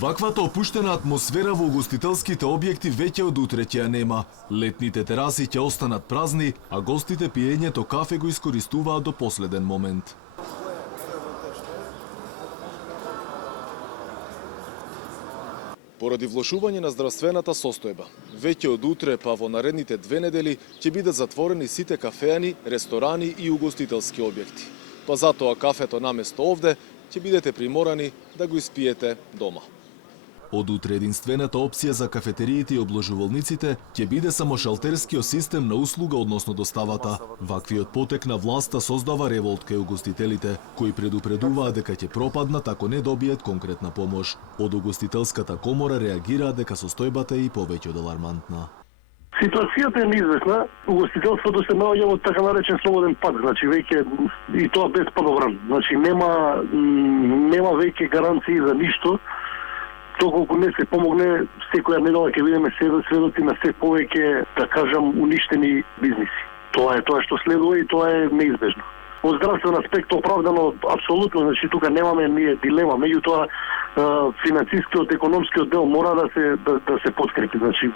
Ваквата опуштена атмосфера во угостителските објекти веќе од утре ќе ја нема. Летните тераси ќе останат празни, а гостите пиењето кафе го искористуваат до последен момент. Поради влошување на здравствената состојба, веќе од утре па во наредните 2 недели ќе бидат затворени сите кафеани, ресторани и угостителски објекти. Па затоа кафето наместо овде ќе бидете приморани да го испиете дома. Од утре единствената опција за кафетериите и обложувалниците ќе биде само шалтерскиот систем на услуга односно доставата. Ваквиот потек на власта создава револт кај угостителите, кои предупредуваат дека ќе пропаднат ако не добијат конкретна помош. Од угостителската комора реагираат дека состојбата е и повеќе од алармантна. Ситуацијата е неизвестна. Угостителството се наоѓа во така наречен слободен пат, значи веќе и тоа без падобран. Значи нема веќе гаранции за ништо. Доколку не се помогне, секоја недела ќе видиме сведоци на се повеќе, да кажам, уништени бизниси. Тоа е тоа што следува и тоа е неизбежно. Од здравствен аспект оправдано апсолутно, значи тука немаме ние дилема, меѓутоа финансискиот, економскиот дел мора да се подкрепи. Значи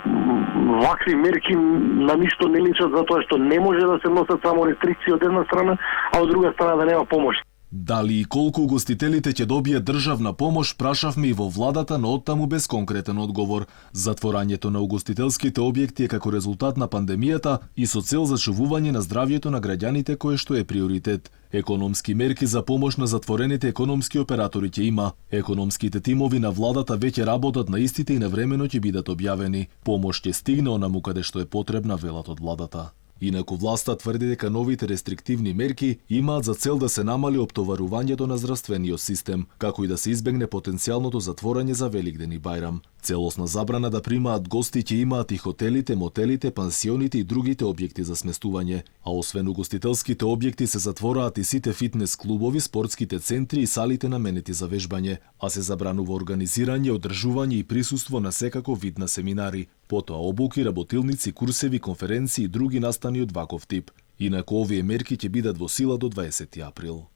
вакви мерки на ништо не личат затоа што не може да се носат само рестрикции од една страна, а од друга страна да нема помош. Дали и колку угостителите ќе добијат државна помош, прашавме и во владата, но оттаму без конкретен одговор. Затворањето на угостителските објекти е како резултат на пандемијата и со цел зачувување на здравјето на граѓаните кое што е приоритет. Економски мерки за помош на затворените економски оператори ќе има. Економските тимови на владата веќе работат на истите и навремено ќе бидат објавени. Помош ќе стигне онаму каде што е потребна, велат од владата. Инаку власта тврди дека новите рестриктивни мерки имаат за цел да се намали оптоварувањето на здравствениот систем, како и да се избегне потенцијалното затворање за Великден и Бајрам. Целосна забрана да примаат гости ќе имаат и хотелите, мотелите, пансионите и другите објекти за сместување, а освен угостителските објекти се затвораат и сите фитнес клубови, спортските центри и салите наменети за вежбање, а се забранува организирање, одржување и присуство на секаков вид на семинари, потоа обуки, работилници, курсеви, конференции и други настани од ваков тип. Инаку овие мерки ќе бидат во сила до 20 април.